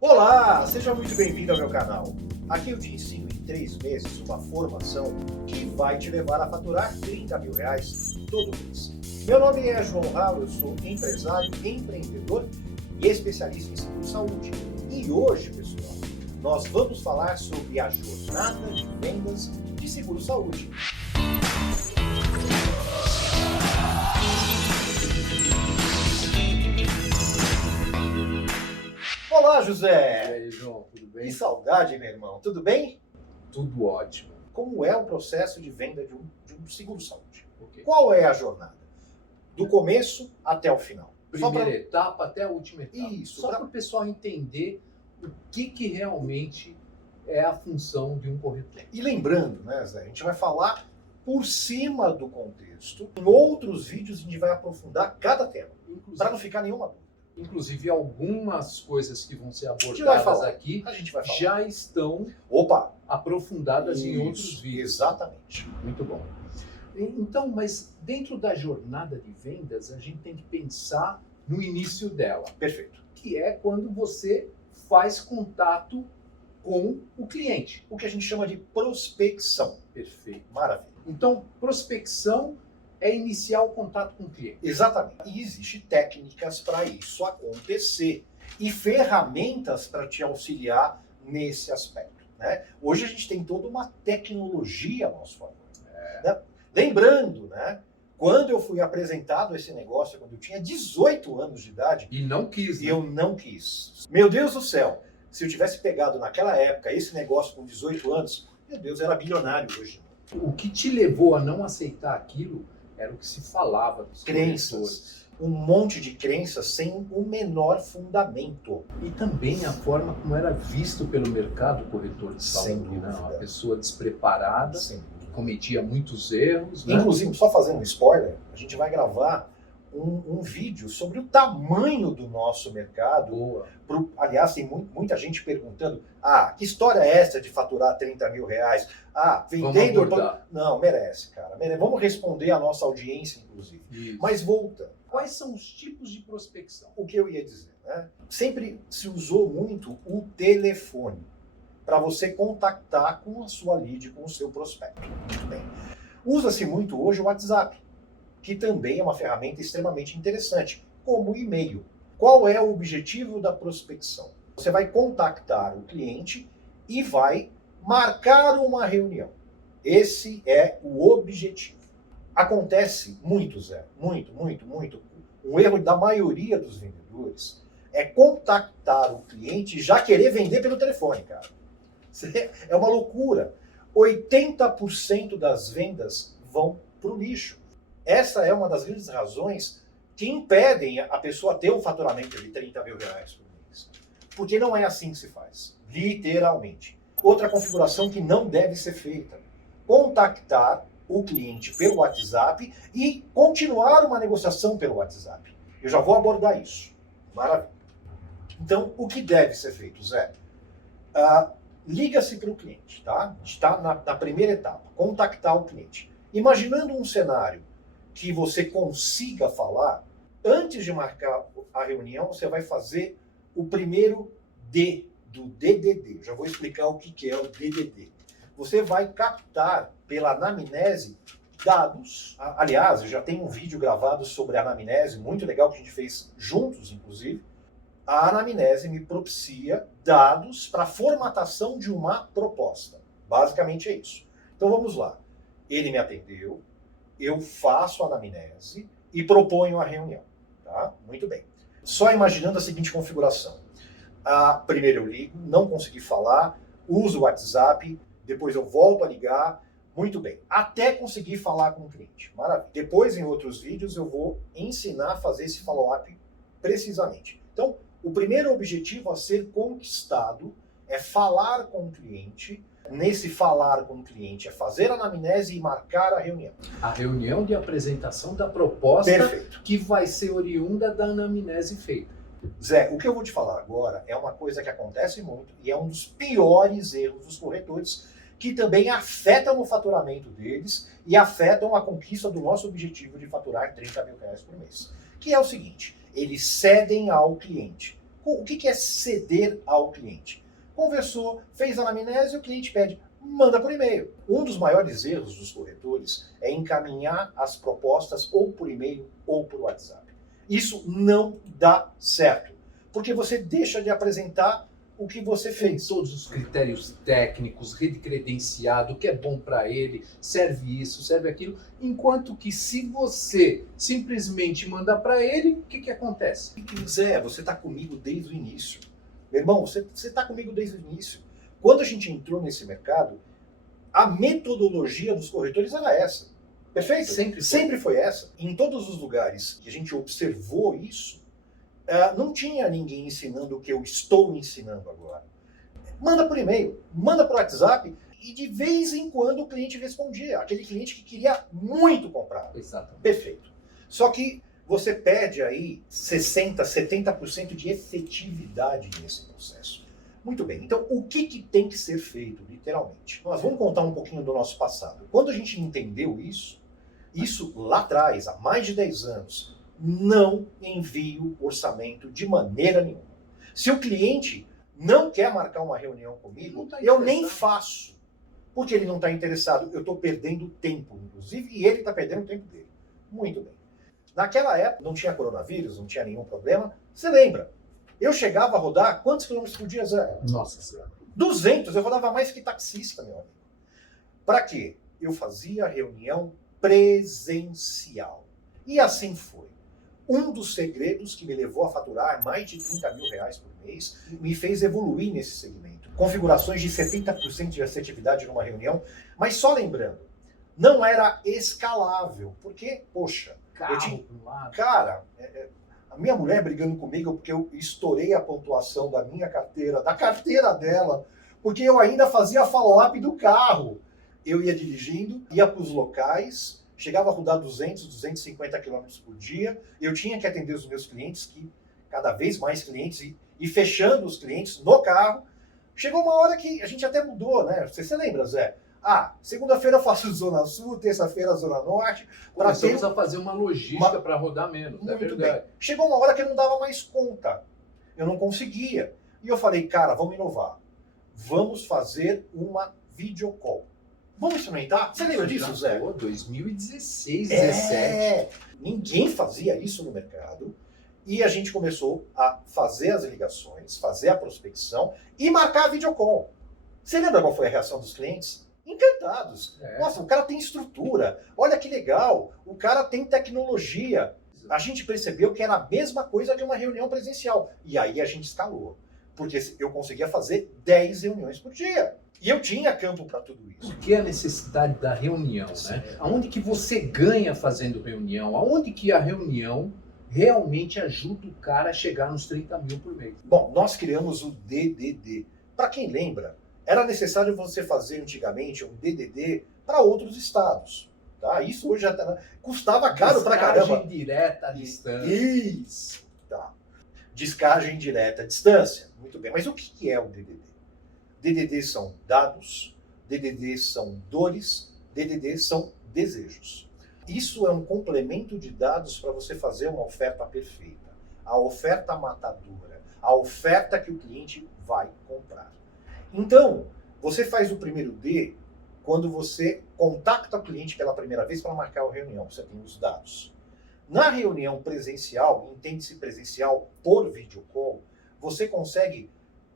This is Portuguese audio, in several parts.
Olá, seja muito bem-vindo ao meu canal. Aqui eu te ensino em 3 meses uma formação que vai te levar a faturar R$ 30.000 todo mês. Meu nome é João Ralo, eu sou empresário, empreendedor e especialista em seguro-saúde. E hoje, pessoal, nós vamos falar sobre a jornada de vendas de seguro-saúde. Olá, E José! aí, João, tudo Que bem? saudade, meu irmão. Tudo bem? Tudo ótimo. Como é o processo de venda de um seguro-saúde? Ok. Qual é a jornada? Do começo até o final. Só Primeira pra- etapa até a última etapa. Isso, Só pra- para o pessoal entender o que realmente é a função de um corretor. E lembrando, né, Zé, a gente vai falar por cima do contexto. Em outros vídeos a gente vai aprofundar cada tema, para não Inclusive, ficar nenhuma dúvida. algumas coisas que vão ser gente vai abordadas falar. aqui A gente vai falar. já estão Opa! aprofundadas em outros Isso, vídeos. exatamente. Muito bom. Então, mas dentro da jornada de vendas, a gente tem que pensar no início dela, Perfeito. que é quando você faz contato com o cliente. O que a gente chama de prospecção. Perfeito. Maravilha. Então, prospecção é iniciar o contato com o cliente. Exatamente. E existem técnicas para isso acontecer e ferramentas para te auxiliar nesse aspecto, né? Hoje a gente tem toda uma tecnologia a nosso favor. Né? Lembrando, né? Quando eu fui apresentado esse negócio, quando eu tinha 18 anos de idade, E não quis, né? eu não quis. Meu Deus do céu, se eu tivesse pegado naquela época esse negócio com 18 anos, meu Deus, eu era bilionário hoje. O que te levou a não aceitar aquilo era o que se falava dos corretores. Crenças. Um monte de crenças sem o menor fundamento. E também a forma como era visto pelo mercado corretor de Sem saúde, né? dúvida. Uma pessoa despreparada, Sim. que cometia muitos erros, né? Inclusive, só fazendo um spoiler, a gente vai gravar um vídeo sobre o tamanho do nosso mercado. Boa. Aliás, tem muita gente perguntando: que história é essa de faturar R$ 30.000? Vendendo. Vamos abordar. Não, merece, cara. Vamos responder a nossa audiência, inclusive. Isso. Mas volta. Quais são os tipos de prospecção? O que eu ia dizer, né? Sempre se usou muito o telefone para você contactar com a sua lead, com o seu prospecto. Muito bem. Usa-se muito hoje o WhatsApp, que também é uma ferramenta extremamente interessante, como o e-mail. Qual é o objetivo da prospecção? Você vai contactar o cliente e vai marcar uma reunião. Esse é o objetivo. Acontece muito, Zé, muito. Um erro da maioria dos vendedores é contactar o cliente e já querer vender pelo telefone, cara. É uma loucura. 80% das vendas vão para o lixo. Essa é uma das grandes razões que impedem a pessoa ter um faturamento de R$ 30.000 por mês. Porque não é assim que se faz, literalmente. Outra configuração que não deve ser feita: contactar o cliente pelo WhatsApp e continuar uma negociação pelo WhatsApp. Eu já vou abordar isso. Maravilha. Então, o que deve ser feito, Zé? Liga-se para o cliente, tá? Está na primeira etapa, contactar o cliente. Imaginando um cenário que você consiga falar, antes de marcar a reunião, você vai fazer o primeiro D do DDD. Já vou explicar o que é o DDD. Você vai captar pela anamnese dados. Aliás, eu já tenho um vídeo gravado sobre a anamnese, muito legal, que a gente fez juntos, inclusive. A anamnese me propicia dados para a formatação de uma proposta. Basicamente é isso. Então vamos lá. Ele me atendeu, eu faço a anamnese e proponho a reunião. Tá? Muito bem. Só imaginando a seguinte configuração. Primeiro eu ligo, não consegui falar, uso o WhatsApp, depois eu volto a ligar, muito bem, até conseguir falar com o cliente. Maravilha. Depois, em outros vídeos, eu vou ensinar a fazer esse follow-up precisamente. Então, o primeiro objetivo a ser conquistado é falar com o cliente. Nesse falar com o cliente é fazer a anamnese e marcar a reunião. A reunião de apresentação da proposta. Perfeito. Que vai ser oriunda da anamnese feita. Zé, o que eu vou te falar agora é uma coisa que acontece muito e é um dos piores erros dos corretores, que também afetam o faturamento deles e afetam a conquista do nosso objetivo de faturar R$ 30.000 por mês. Que é o seguinte: eles cedem ao cliente. O que é ceder ao cliente? Conversou, fez a anamnese, o cliente pede, manda por e-mail. Um dos maiores erros dos corretores é encaminhar as propostas ou por e-mail ou por WhatsApp. Isso não dá certo, porque você deixa de apresentar o que você fez. Tem todos os critérios técnicos, rede credenciado, o que é bom para ele, serve isso, serve aquilo. Enquanto que se você simplesmente mandar para ele, o que acontece? Zé, você está comigo desde o início. Meu irmão, você está comigo desde o início. Quando a gente entrou nesse mercado, a metodologia dos corretores era essa. Perfeito? Sempre foi essa. Em todos os lugares que a gente observou isso, não tinha ninguém ensinando o que eu estou ensinando agora. Manda por e-mail, manda por WhatsApp, e de vez em quando o cliente respondia. Aquele cliente que queria muito comprar. Exatamente. Perfeito. Só que você perde aí 60%, 70% de efetividade nesse processo. Muito bem, então o que tem que ser feito, literalmente? Nós vamos contar um pouquinho do nosso passado. Quando a gente entendeu isso lá atrás, há mais de 10 anos, não envio orçamento de maneira nenhuma. Se o cliente não quer marcar uma reunião comigo, eu nem faço. Porque ele não está interessado. Eu estou perdendo tempo, inclusive, e ele está perdendo o tempo dele. Muito bem. Naquela época, não tinha coronavírus, não tinha nenhum problema. Você lembra? Eu chegava a rodar quantos quilômetros por dia, Zé? Nossa Senhora. 200. Eu rodava mais que taxista, meu amigo. Para quê? Eu fazia reunião presencial. E assim foi. Um dos segredos que me levou a faturar mais de 30 mil reais por mês me fez evoluir nesse segmento. Configurações de 70% de assertividade numa reunião, mas só lembrando, não era escalável, porque, poxa, cara, a minha mulher brigando comigo porque eu estourei a pontuação da minha carteira, da carteira dela, porque eu ainda fazia follow-up do carro. Eu ia dirigindo, ia para os locais, chegava a rodar 200, 250 km por dia, eu tinha que atender os meus clientes, que cada vez mais clientes, e fechando os clientes no carro. Chegou uma hora que a gente até mudou, né? Você lembra, Zé? Segunda-feira eu faço Zona Sul, terça-feira Zona Norte. Começamos a fazer uma logística para rodar menos, é verdade. Bem. Chegou uma hora que eu não dava mais conta. Eu não conseguia. E eu falei, cara, vamos inovar. Vamos fazer uma videocall. Vamos experimentar? Você lembra disso, Zé? 2016, 2017. Ninguém fazia isso no mercado. E a gente começou a fazer as ligações, fazer a prospecção e marcar a videocall. Você lembra qual foi a reação dos clientes? Encantados. Nossa, o cara tem estrutura. Olha que legal. O cara tem tecnologia. A gente percebeu que era a mesma coisa de uma reunião presencial. E aí a gente escalou. Porque eu conseguia fazer 10 reuniões por dia. E eu tinha campo para tudo isso. Por que a necessidade da reunião, né? Aonde que você ganha fazendo reunião? Aonde que a reunião realmente ajuda o cara a chegar nos 30 mil por mês? Bom, nós criamos o DDD. Para quem lembra, era necessário você fazer antigamente um DDD para outros estados. Tá? Isso hoje já custava caro para caramba. Descagem direta à distância. Isso. Tá. Descagem direta à distância. Muito bem. Mas o que é o DDD? DDD são dados, DDD são dores, DDD são desejos. Isso é um complemento de dados para você fazer uma oferta perfeita. A oferta matadora. A oferta que o cliente vai comprar. Então, você faz o primeiro D quando você contacta o cliente pela primeira vez para marcar a reunião. Você tem os dados. Na reunião presencial, entende-se presencial por videocall, você consegue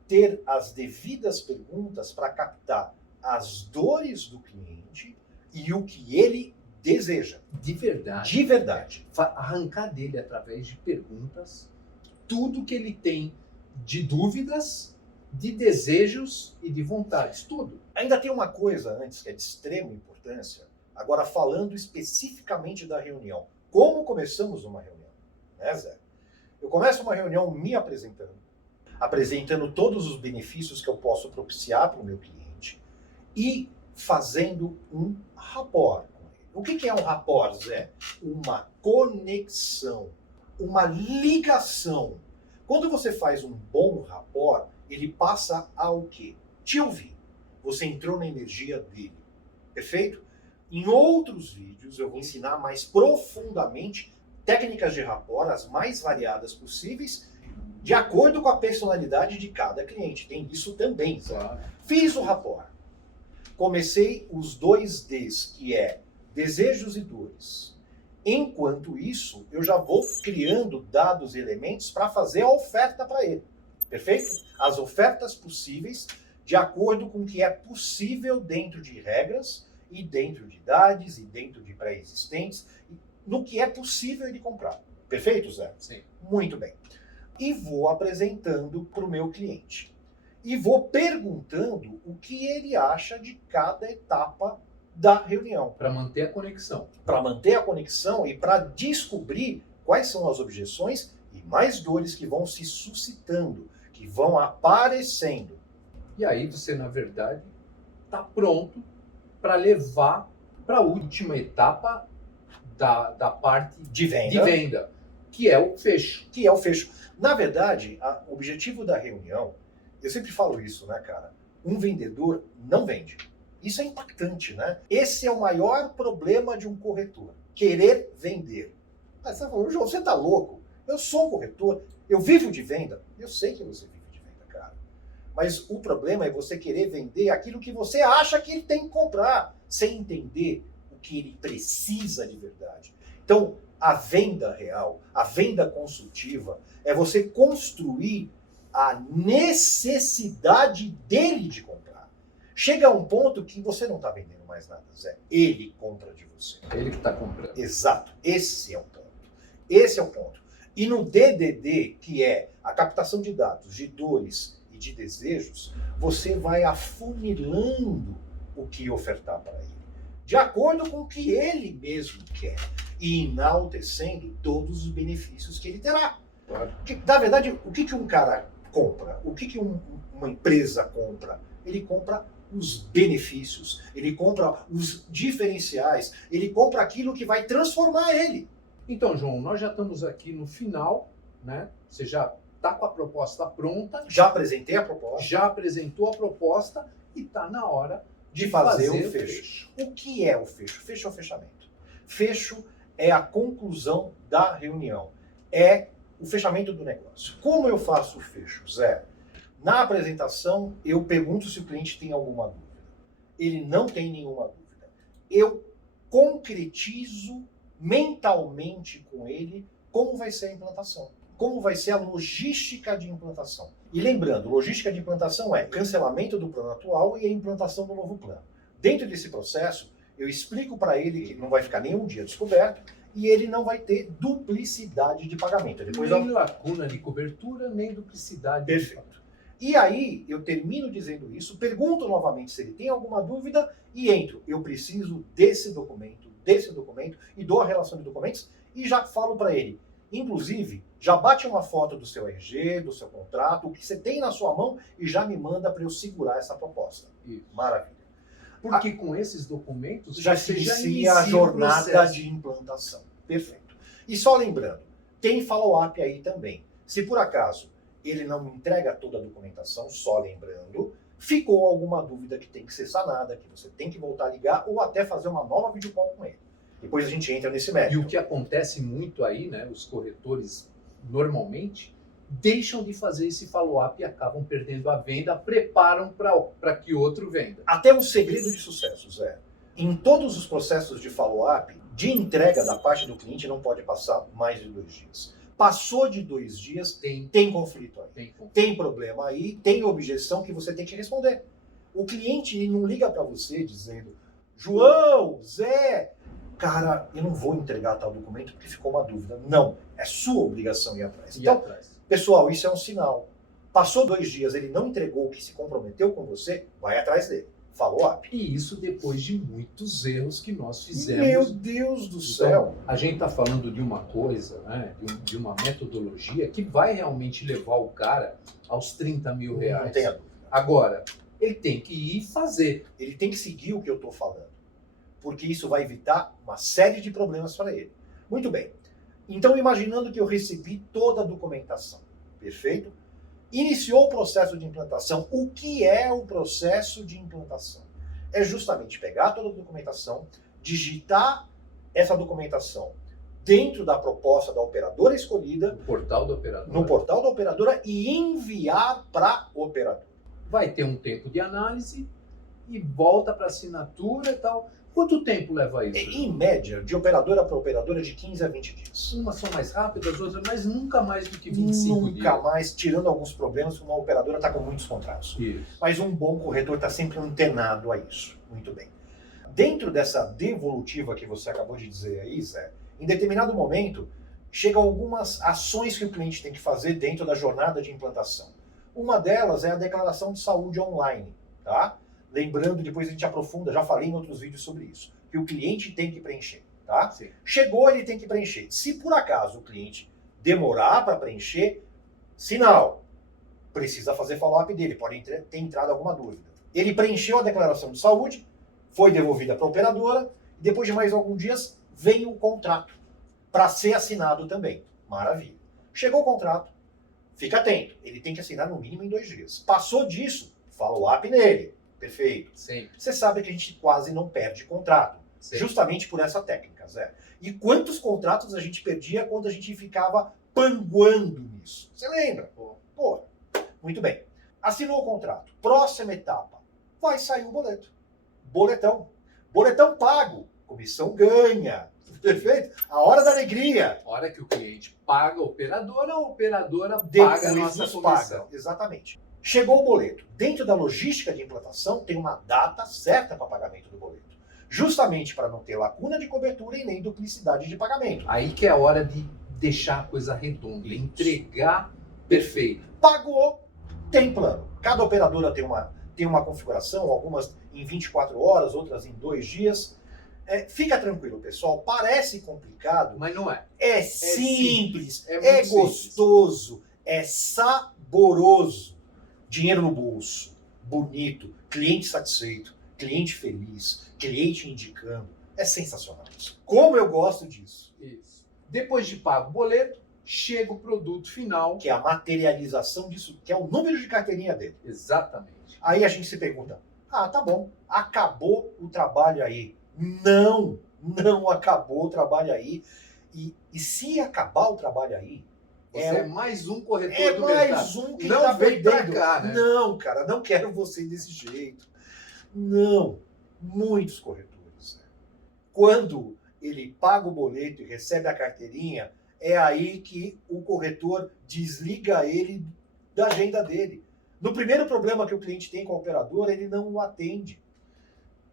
ter as devidas perguntas para captar as dores do cliente e o que ele deseja. De verdade. De verdade. Arrancar dele através de perguntas tudo que ele tem de dúvidas, de desejos e de vontades, tudo. Ainda tem uma coisa antes que é de extrema importância, agora falando especificamente da reunião. Como começamos uma reunião? Né, Zé? Eu começo uma reunião me apresentando todos os benefícios que eu posso propiciar para o meu cliente e fazendo um rapport com ele. O que é um rapport, Zé? Uma conexão, uma ligação. Quando você faz um bom rapport, ele passa a o quê? Te ouvir. Você entrou na energia dele. Perfeito? Em outros vídeos eu vou ensinar mais profundamente técnicas de rapport, as mais variadas possíveis, de acordo com a personalidade de cada cliente. Tem isso também. Claro. Fiz o rapport. Comecei os 2Ds, que é desejos e dores. Enquanto isso, eu já vou criando dados e elementos para fazer a oferta para ele. Perfeito? As ofertas possíveis de acordo com o que é possível dentro de regras e dentro de idades e dentro de pré-existentes, no que é possível ele comprar. Perfeito, Zé? Sim. Muito bem. E vou apresentando para o meu cliente. E vou perguntando o que ele acha de cada etapa da reunião. Para manter a conexão. Para manter a conexão e para descobrir quais são as objeções e mais dores que vão se suscitando, que vão aparecendo. E aí você, na verdade, está pronto para levar para a última etapa da parte De venda. de venda, que é o fecho. Que é o fecho. Na verdade, o objetivo da reunião, eu sempre falo isso, né, cara? Um vendedor não vende. Isso é impactante, né? Esse é o maior problema de um corretor. Querer vender. Mas você falou, João, você tá louco? Eu sou um corretor, eu vivo de venda. Eu sei que você vive de venda, cara. Mas o problema é você querer vender aquilo que você acha que ele tem que comprar, sem entender o que ele precisa de verdade. Então, a venda real, a venda consultiva, é você construir a necessidade dele de comprar. Chega a um ponto que você não está vendendo mais nada, Zé. Ele compra de você. Ele que está comprando. Exato. Esse é o ponto. Esse é o ponto. E no DDD, que é a captação de dados, de dores e de desejos, você vai afunilando o que ofertar para ele, de acordo com o que ele mesmo quer, e enaltecendo todos os benefícios que ele terá. Claro. Porque, na verdade, o que um cara compra? O que uma empresa compra? Ele compra os benefícios, ele compra os diferenciais, ele compra aquilo que vai transformar ele. Então, João, nós já estamos aqui no final, né? Você já está com a proposta pronta, Já apresentei a proposta já apresentou a proposta e está na hora de fazer o fecho. O que é o fecho? Fecho é o fechamento. Fecho é a conclusão da reunião. É o fechamento do negócio. Como eu faço o fecho, Zé? Na apresentação, eu pergunto se o cliente tem alguma dúvida. Ele não tem nenhuma dúvida. Eu concretizo mentalmente com ele como vai ser a implantação. Como vai ser a logística de implantação. E lembrando, logística de implantação é cancelamento do plano atual e a implantação do novo plano. Dentro desse processo, eu explico para ele que não vai ficar nenhum dia descoberto e ele não vai ter duplicidade de pagamento. Depois Nem lacuna de cobertura, nem duplicidade. Perfeito. E aí, eu termino dizendo isso, pergunto novamente se ele tem alguma dúvida e entro. Eu preciso desse documento, e dou a relação de documentos e já falo para ele. Inclusive, já bate uma foto do seu RG, do seu contrato, o que você tem na sua mão e já me manda para eu segurar essa proposta. Isso. Maravilha. Porque com esses documentos Já você inicia a o jornada processo. de implantação. Perfeito. E só lembrando, tem follow-up aí também. Se por acaso ele não me entrega toda a documentação, só lembrando, ficou alguma dúvida que tem que ser sanada, que você tem que voltar a ligar ou até fazer uma nova videocall com ele. Depois a gente entra nesse E mérito. o que acontece muito aí, né? Os corretores normalmente deixam de fazer esse follow-up e acabam perdendo a venda, preparam para que outro venda. Até um segredo de sucesso, Zé. Em todos os processos de follow-up, de entrega da parte do cliente não pode passar mais de 2 dias. Passou de 2 dias, tem conflito aí. Tem problema aí, tem objeção que você tem que responder. O cliente ele não liga para você dizendo, João, Zé, cara, eu não vou entregar tal documento porque ficou uma dúvida. Não, é sua obrigação ir atrás. Então, pessoal, isso é um sinal. Passou 2 dias, ele não entregou o que se comprometeu com você, vai atrás dele. Follow-up. E isso depois de muitos erros que nós fizemos. Meu Deus do céu! Então, a gente está falando de uma coisa, né, de uma metodologia que vai realmente levar o cara aos 30 mil reais. Não tenha dúvida. Agora, ele tem que ir fazer. Ele tem que seguir o que eu estou falando. Porque isso vai evitar uma série de problemas para ele. Muito bem. Então, imaginando que eu recebi toda a documentação. Perfeito? Iniciou o processo de implantação. O que é o processo de implantação? É justamente pegar toda a documentação, digitar essa documentação dentro da proposta da operadora escolhida, No portal da operadora. no portal da operadora e enviar para a operadora. Vai ter um tempo de análise e volta para assinatura e tal. Quanto tempo leva isso? Em média, de operadora para operadora, de 15 a 20 dias. Umas são mais rápidas, outras, mas nunca mais do que 25 dias. Nunca mais, tirando alguns problemas, uma operadora está com muitos contratos. Isso. Mas um bom corretor está sempre antenado a isso. Muito bem. Dentro dessa devolutiva que você acabou de dizer aí, Zé, em determinado momento, chegam algumas ações que o cliente tem que fazer dentro da jornada de implantação. Uma delas é a declaração de saúde online, tá? Lembrando, depois a gente aprofunda, já falei em outros vídeos sobre isso, que o cliente tem que preencher, tá? Sim. Chegou, ele tem que preencher. Se por acaso o cliente demorar para preencher, sinal, precisa fazer follow-up dele, pode ter entrado alguma dúvida. Ele preencheu a declaração de saúde, foi devolvida para a operadora, e depois de mais alguns dias vem o contrato para ser assinado também. Maravilha. Chegou o contrato, fica atento, ele tem que assinar no mínimo em 2 dias. Passou disso, follow-up nele. Perfeito. Sim. Você sabe que a gente quase não perde contrato, Sim. justamente por essa técnica, Zé. E quantos contratos a gente perdia quando a gente ficava panguando nisso? Você lembra? Pô, muito bem. Assinou o contrato. Próxima etapa. Vai sair o boleto. Boletão. Boletão pago. Comissão ganha. Perfeito? A hora da alegria. A hora que o cliente paga a operadora paga a Depois nossa nos comissão. paga. Exatamente. Chegou o boleto. Dentro da logística de implantação, tem uma data certa para pagamento do boleto. Justamente para não ter lacuna de cobertura e nem duplicidade de pagamento. Aí que é a hora de deixar a coisa redonda, Isso. entregar perfeito. Pagou, tem plano. Cada operadora tem uma configuração, algumas em 24 horas, outras em 2 dias. Fica tranquilo, pessoal. Parece complicado, Mas não é. é simples, É muito gostoso, é saboroso. Dinheiro no bolso, bonito, cliente satisfeito, cliente feliz, cliente indicando. É sensacional isso. Como eu gosto disso. Isso. Depois de pago o boleto, chega o produto final. Que é a materialização disso, que é o número de carteirinha dele. Exatamente. Aí a gente se pergunta, tá bom, acabou o trabalho aí. Não acabou o trabalho aí. E se acabar o trabalho aí, Você é mais um corretor é do mercado. mais um que não tá vem pra perdendo. cá, né? Não, cara, não quero você desse jeito. Não. Muitos corretores. Quando ele paga o boleto e recebe a carteirinha, é aí que o corretor desliga ele da agenda dele. No primeiro problema que o cliente tem com a operadora, ele não o atende.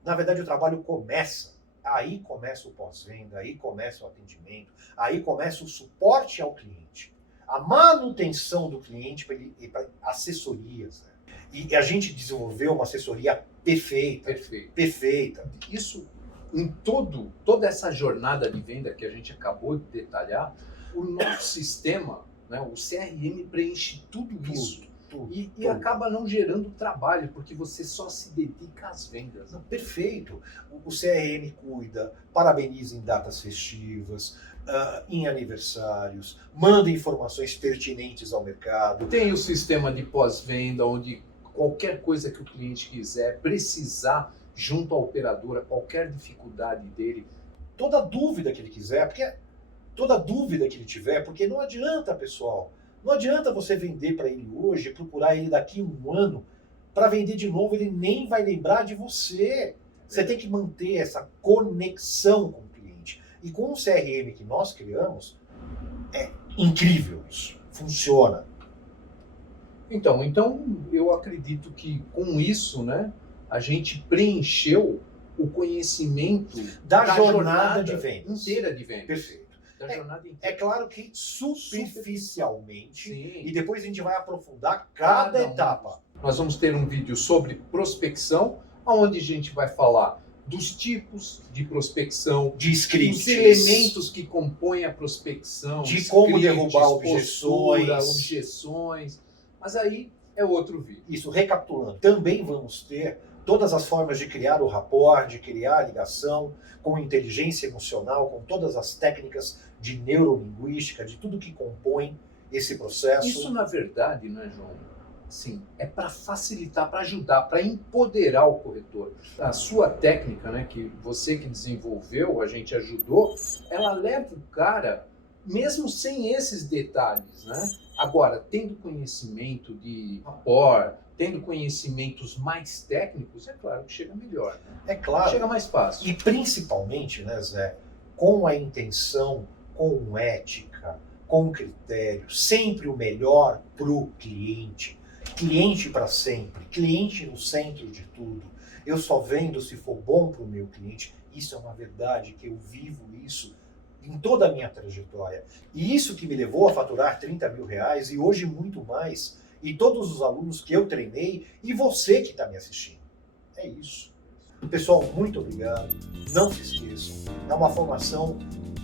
Na verdade, o trabalho começa. Aí começa o pós-venda, aí começa o atendimento, aí começa o suporte ao cliente. A manutenção do cliente para assessorias. Né? E a gente desenvolveu uma assessoria perfeita. Perfeita. Isso, em toda essa jornada de venda que a gente acabou de detalhar, o nosso sistema, né, o CRM preenche tudo isso. E acaba não gerando trabalho, porque você só se dedica às vendas. Não, perfeito. O CRM cuida, parabeniza em datas festivas, em aniversários, manda informações pertinentes ao mercado. Tem o sistema de pós-venda, onde qualquer coisa que o cliente quiser, precisar, junto à operadora, qualquer dificuldade dele. Toda dúvida que ele quiser, toda dúvida que ele tiver, porque não adianta, pessoal, não adianta você vender para ele hoje, procurar ele daqui um ano, para vender de novo, ele nem vai lembrar de você. Você tem que manter essa conexão com o cliente. E com o CRM que nós criamos, é incrível isso. Funciona. Então eu acredito que com isso, né, a gente preencheu o conhecimento da jornada de vendas. Inteira de vendas. Perfeito. Da jornada inteira. É claro que superficialmente, Sim. e depois a gente vai aprofundar cada etapa. Nós vamos ter um vídeo sobre prospecção, onde a gente vai falar dos tipos de prospecção, de scripts, dos elementos que compõem a prospecção, de como scripts, derrubar postura, objeções. Mas aí é outro vídeo. Isso, recapitulando, também vamos ter todas as formas de criar o rapport, de criar a ligação, com inteligência emocional, com todas as técnicas de neurolinguística, de tudo que compõe esse processo. Isso, na verdade, né, João? Sim, é para facilitar, para ajudar, para empoderar o corretor. A sua técnica, né, que você que desenvolveu, a gente ajudou, ela leva o cara, mesmo sem esses detalhes, né? Agora, tendo conhecimento de rapport, tendo conhecimentos mais técnicos, é claro que chega melhor. Né? É claro. Chega mais fácil. E principalmente, né, Zé, com a intenção, com ética, com critério, sempre o melhor para o cliente. Cliente para sempre, cliente no centro de tudo. Eu só vendo se for bom para o meu cliente. Isso é uma verdade que eu vivo isso em toda a minha trajetória. E isso que me levou a faturar 30 mil reais e hoje muito mais. E todos os alunos que eu treinei e você que está me assistindo. É isso. Pessoal, muito obrigado. Não se esqueçam. É uma formação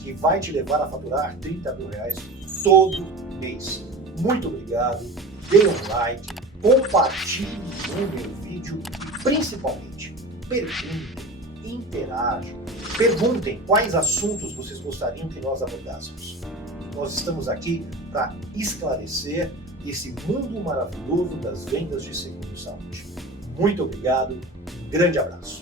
que vai te levar a faturar 30 mil reais todo mês. Muito obrigado. Dê um like, compartilhe o meu vídeo e principalmente perguntem, interajam, perguntem quais assuntos vocês gostariam que nós abordássemos. Nós estamos aqui para esclarecer esse mundo maravilhoso das vendas de seguro-saúde. Muito obrigado, um grande abraço.